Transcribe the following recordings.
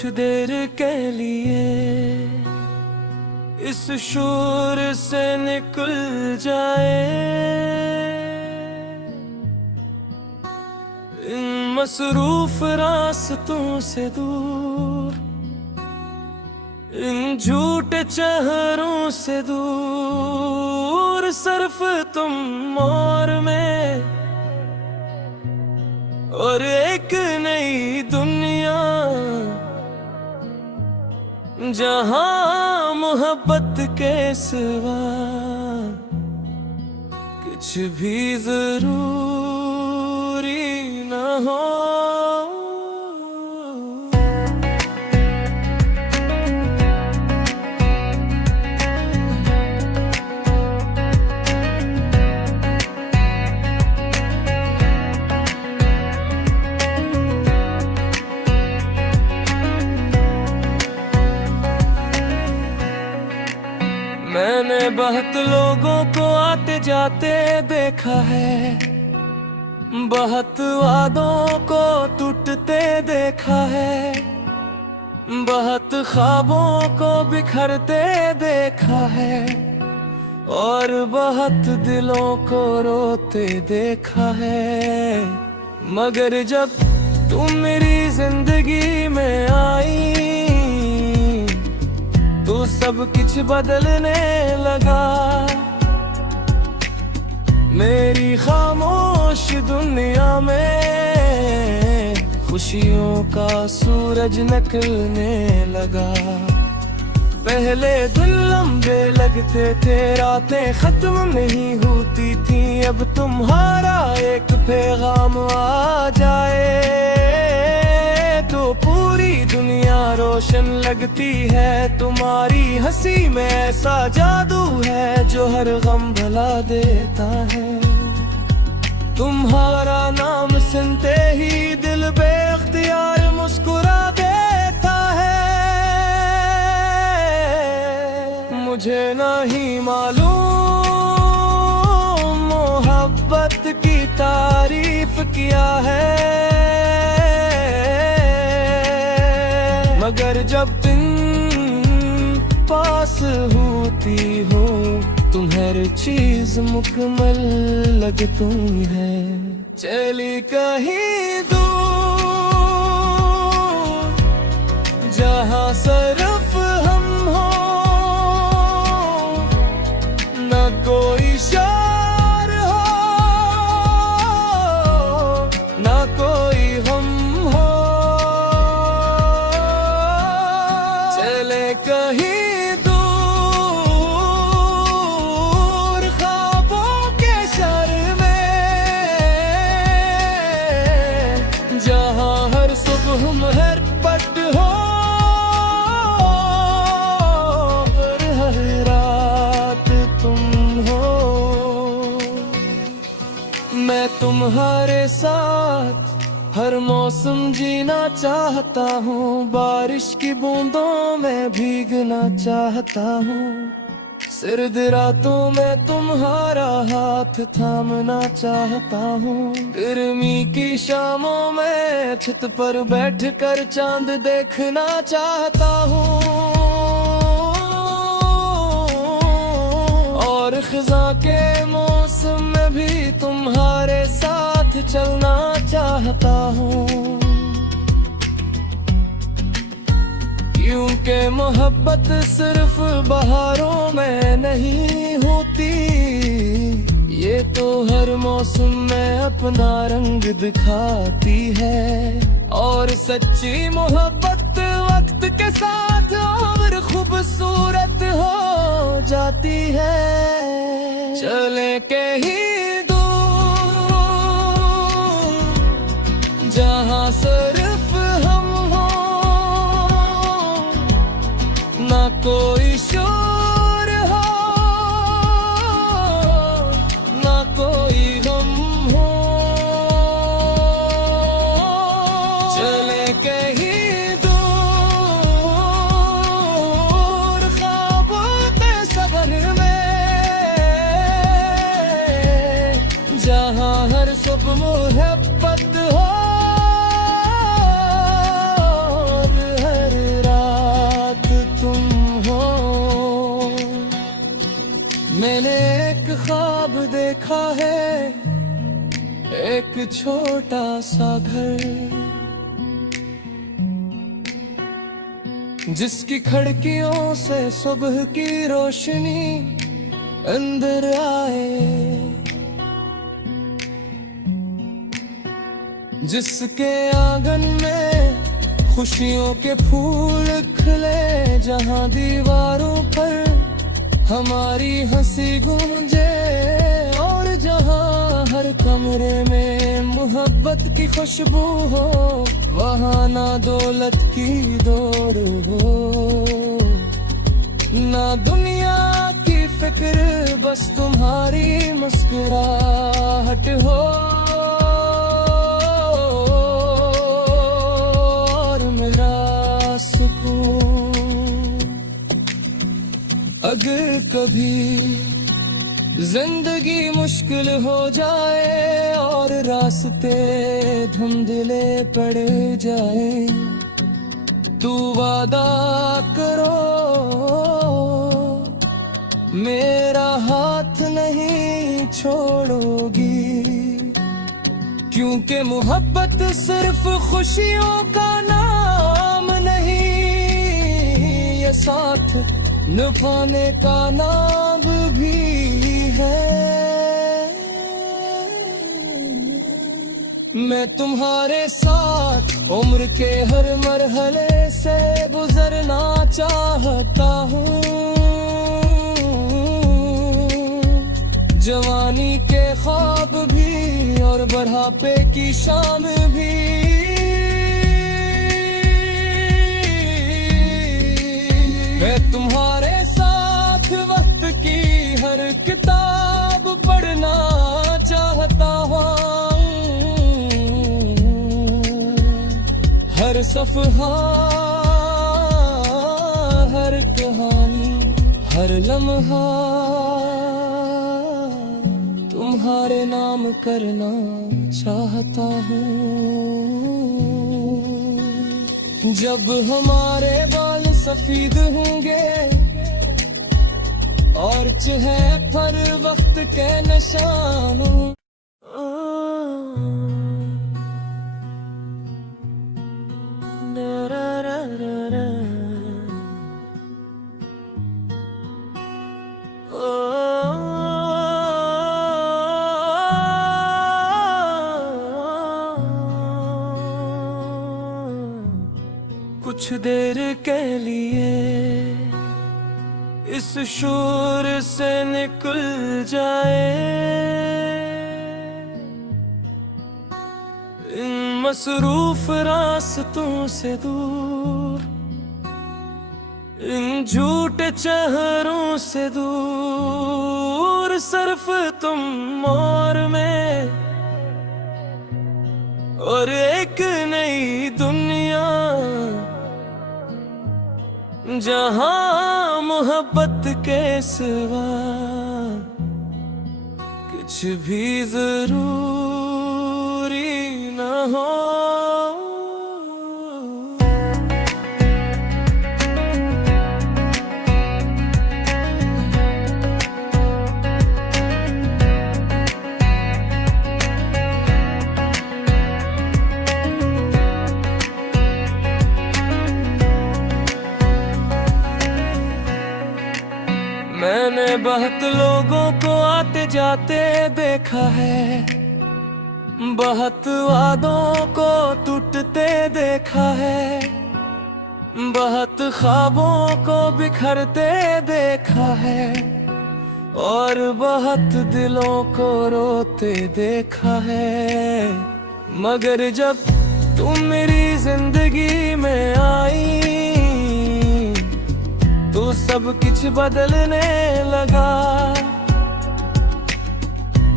कुछ देर के लिए इस शोर से निकल जाए, इन मसरूफ रास्तों से दूर, इन झूठे चेहरों से दूर, सिर्फ तुम और मैं और एक नई दुनिया जहां मोहब्बत के सिवा कुछ भी जरूरी न हो। मैंने बहुत लोगों को आते जाते देखा है, बहुत वादों को टूटते देखा है, बहुत ख्वाबों को बिखरते देखा है और बहुत दिलों को रोते देखा है। मगर जब तुम मेरी जिंदगी में आई तो सब कुछ बदलने लगा। मेरी खामोश दुनिया में खुशियों का सूरज निकलने लगा। पहले दिन लंबे लगते थे, रातें खत्म नहीं होती थी, अब तुम्हारा एक पैगाम आ जाए तो पूरी दुनिया रोशन लगती है। तुम्हारी हंसी में ऐसा जादू है जो हर गम भुला देता है। तुम्हारा नाम सुनते ही दिल बेख्तियार मुस्कुरा देता है। मुझे नहीं मालूम मोहब्बत की तारीफ क्या है, मगर जब तुम पास होती हो तुम हर चीज मुकम्मल लगती है। चली कहीं दूर जहाँ सिर्फ हम हो, न कोई शोर हो न कोई गम हो। चले कहीं दूर ख्वाबों के शहर में, जहाँ हर सुबह महर पट हो और हर रात तुम हो। मैं तुम्हारे साथ हर मौसम जीना चाहता हूँ, बारिश की बूंदों में भीगना चाहता हूँ, सर्द रातों में तुम्हारा हाथ थामना चाहता हूँ, गर्मी की शामों में छत पर बैठकर चांद देखना चाहता हूँ और खिज़ां के मौसम में भी तुम्हारे साथ चलना चाहता हूँ। क्योंकि मोहब्बत सिर्फ बहारों में नहीं होती, ये तो हर मौसम में अपना रंग दिखाती है। और सच्ची मोहब्बत वक्त के साथ और खूबसूरत हो जाती है। चले कहीं दूर जहाँ सिर्फ हम हो, ना कोई शोर हो ना कोई गम हो। चले कहीं दूर ख्वाबों के सफर में, जहाँ हर सुबह मोहब्बत हो और हर एक छोटा सा घर, जिसकी खिड़कियों से सुबह की रोशनी अंदर आए, जिसके आंगन में खुशियों के फूल खिले, जहां दीवारों पर हमारी हंसी गूंजे, और जहां हर कमरे में मोहब्बत की खुशबू हो, वहां ना दौलत की दौड़ हो, ना दुनिया की फिक्र, बस तुम्हारी मुस्कुराहट हो, और मेरा सुकून। अगर कभी जिंदगी मुश्किल हो जाए और रास्ते धुंधले पड़ जाए, तू वादा करो मेरा हाथ नहीं छोड़ोगी, क्योंकि मोहब्बत सिर्फ खुशियों का नाम नहीं, ये साथ निभाने का नाम भी है। मैं तुम्हारे साथ उम्र के हर मरहले से गुजरना चाहता हूँ, जवानी के ख्वाब भी और बुढ़ापे की शाम भी, मैं तुम्हारे साथ वक्त की हर किताब पढ़ना चाहता हूँ, हर सफ़हा, हर कहानी, हर लम्हा तुम्हारे नाम करना चाहता हूँ। जब हमारे बाल सफेद होंगे और चेहरे पर वक्त के निशानों, कुछ देर के लिए इस शोर से निकल जाए, इन मसरूफ रास्तों से दूर, इन झूठे चेहरों से दूर, सिर्फ तुम और मैं, और एक नई दुनिया जहां मोहब्बत के सिवा कुछ भी जरूरी न हो। मैंने बहुत लोगों को आते जाते देखा है, बहुत वादों को टूटते देखा है, बहुत ख्वाबों को बिखरते देखा है, और बहुत दिलों को रोते देखा है, मगर जब तुम मेरी जिंदगी में आई तो सब कुछ बदलने लगा।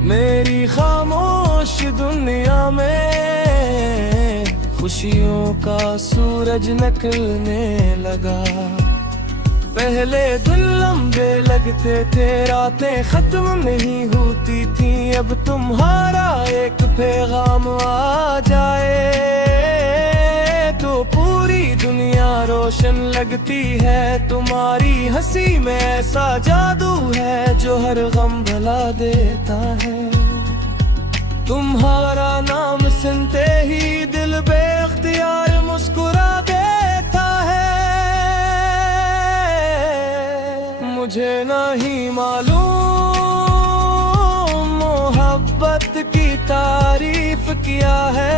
मेरी खामोश दुनिया में खुशियों का सूरज निकलने लगा। पहले दिन लंबे लगते थे, रातें खत्म नहीं होती थी, अब तुम्हारा एक पैगाम आ जाए तो पूरी दुनिया रोशन लगती है। तुम्हारी हंसी में ऐसा जादू है जो हर गम भुला देता है। तुम्हारा तारीफ किया है,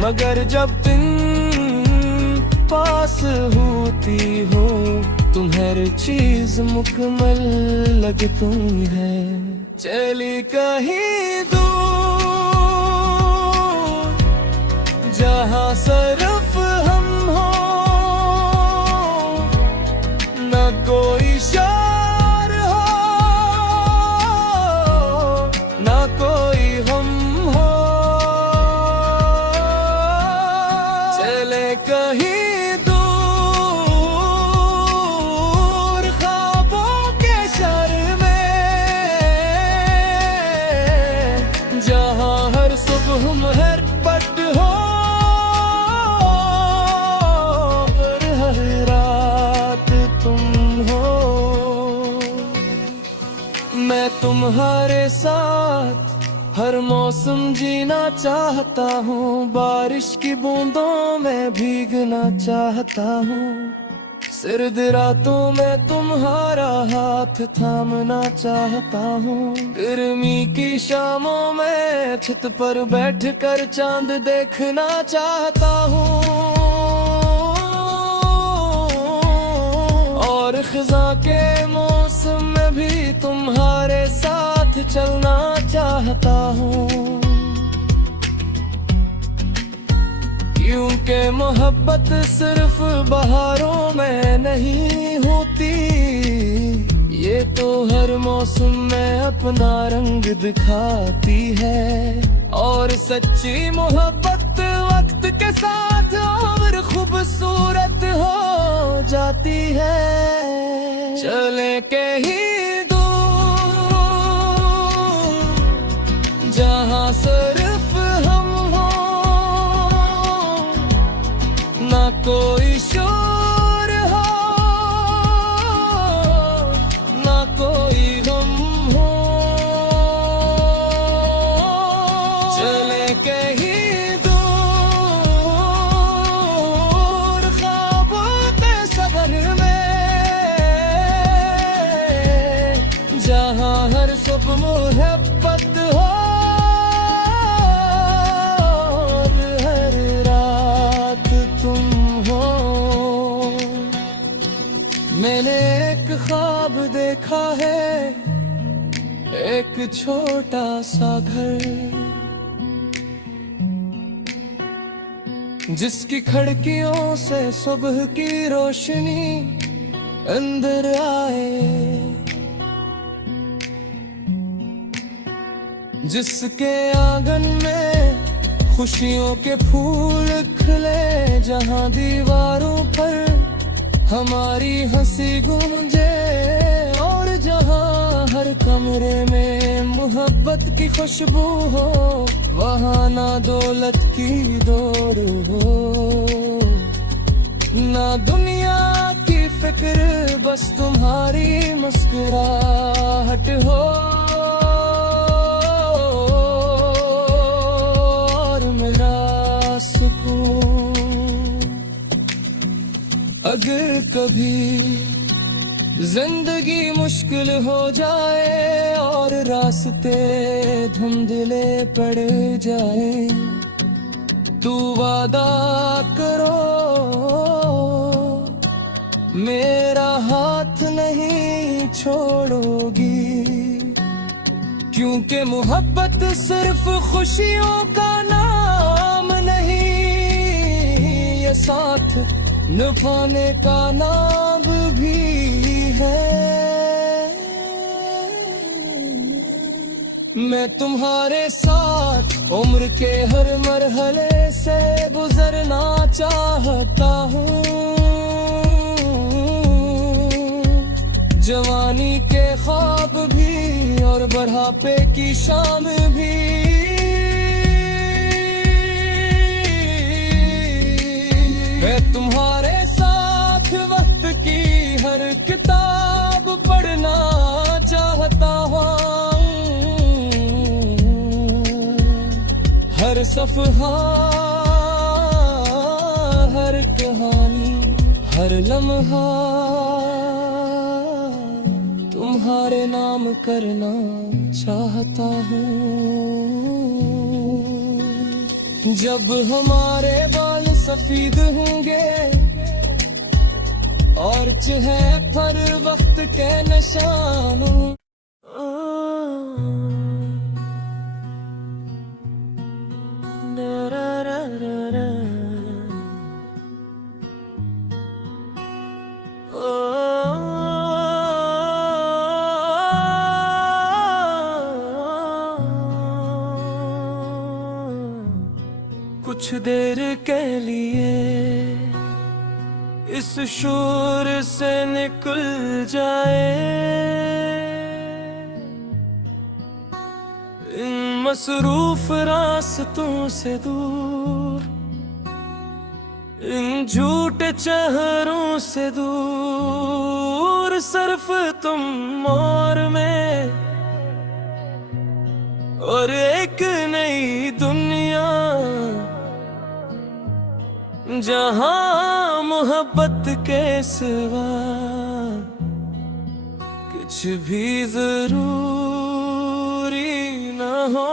मगर जब तुम पास होती हो तुम हर चीज मुकम्मल लगती है। चली कहीं दूर जहाँ सिर्फ हम हो, न कोई शोर हो न कोई गम हो। चले कहीं दूर ख्वाबों के शहर में, जहाँ हर सुबह महर पट हो और हर रात तुम हो। मैं तुम्हारे साथ हर मौसम जीना चाहता हूँ, बारिश की बूंदों में भीगना चाहता हूँ, सर्द रातों में तुम्हारा हाथ थामना चाहता हूँ, गर्मी की शामों में छत पर बैठकर चांद देखना चाहता हूँ, और खिज़ां के मौसम में भी तुम्हारे साथ चलना चाहता हूँ, क्योंकि मोहब्बत सिर्फ बहारों में नहीं होती, ये तो हर मौसम में अपना रंग दिखाती है। और सच्ची मोहब्बत वक्त के साथ और खूबसूरत हो जाती है। चले कहीं दूर जहाँ सिर्फ हम हो, ना कोई शोर हो ना कोई गम हो। चले कहीं दूर ख्वाबों के सफर में, जहाँ हर सुबह मोहब्बत हो और हर रात तुम हो। मैंने एक ख्वाब देखा है, एक छोटा सा घर, जिसकी खिड़कियों से सुबह की रोशनी अंदर आए, जिसके आंगन में खुशियों के फूल खिले, जहाँ दीवारों पर हमारी हंसी गूंजे, और जहाँ हर कमरे में मोहब्बत की खुशबू हो, वहाँ ना दौलत की दौड़ हो ना दुनिया की फिक्र, बस तुम्हारी मुस्कुराहट हो और मेरा सुकून। अगर कभी जिंदगी मुश्किल हो जाए और रास्ते धुंधले पड़ जाए, तू वादा करो मेरा हाथ नहीं छोड़ोगी, क्योंकि मोहब्बत सिर्फ खुशियों का नाम नहीं, ये साथ निभाने का नाम भी है। मैं तुम्हारे साथ उम्र के हर मरहले से गुजरना चाहता हूँ, जवानी के ख्वाब भी और बढ़ापे की शाम भी। मैं तुम्हारे साथ वक्त की हर किताब पढ़ना चाहता हूँ, हर सफ़हा हर कहानी हर लम्हा तुम्हारे नाम करना चाहता हूँ। जब हमारे बाल सफेद होंगे और चेहरे पर वक्त के निशान, कुछ देर के लिए इस शोर से निकल जाए, इन मसरूफ रास्तों से दूर, इन झूठे चेहरों से दूर, सिर्फ तुम और मैं, और एक नई दुनिया जहां मोहब्बत के सिवा कुछ भी जरूरी न हो।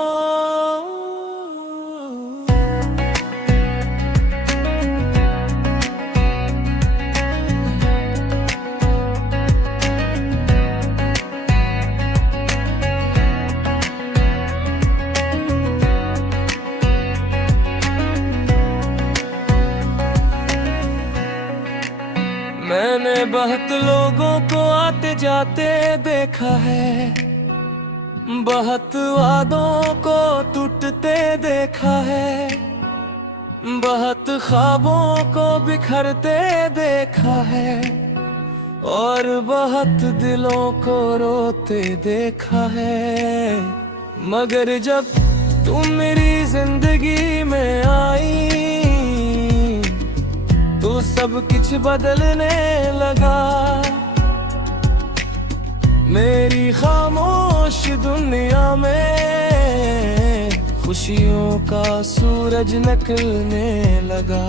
मैंने बहुत लोगों को आते जाते देखा है, बहुत वादों को टूटते देखा है, बहुत ख्वाबों को बिखरते देखा है, और बहुत दिलों को रोते देखा है। मगर जब तुम मेरी जिंदगी में आई तो सब कुछ बदलने लगा। मेरी खामोश दुनिया में खुशियों का सूरज निकलने लगा।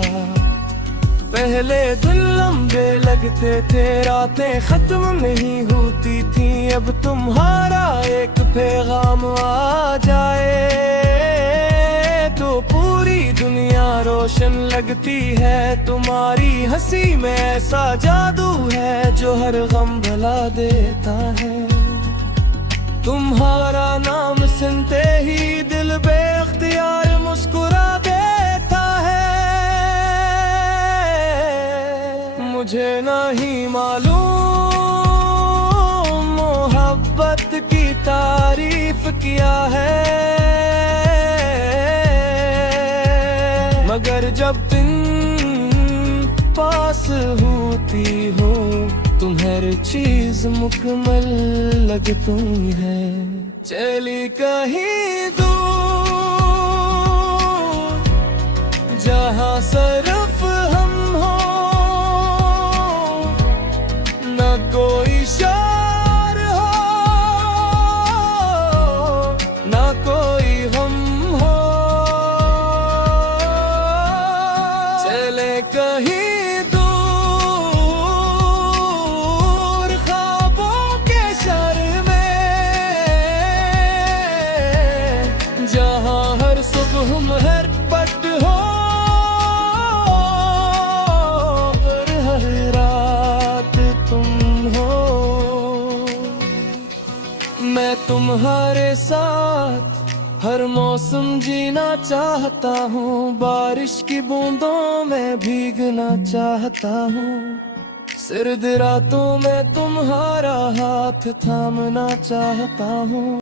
पहले दिन लंबे लगते थे, रातें खत्म नहीं होती थी, अब तुम्हारा एक पैगाम आ जाए तो पूरी दुनिया रोशन लगती है। तुम्हारी हंसी में ऐसा जादू है जो हर गम भुला देता है। तुम्हारा नाम सुनते ही दिल बेख्तियार मुस्कुरा देता है। मुझे नहीं मालूम मोहब्बत की तारीफ क्या है, मगर जब तुम पास होती हो तुम हर चीज मुकम्मल लगती है। चली कहीं दूर जहाँ सिर्फ हम हो, न कोई शोर हो न कोई गम हो। चले कहीं जहाँ हर सुबह हर पट हो और हर रात तुम हो। मैं तुम्हारे साथ हर मौसम जीना चाहता हूँ, बारिश की बूंदों में भीगना चाहता हूँ, सर्द रातों में तुम्हारा हाथ थामना चाहता हूँ।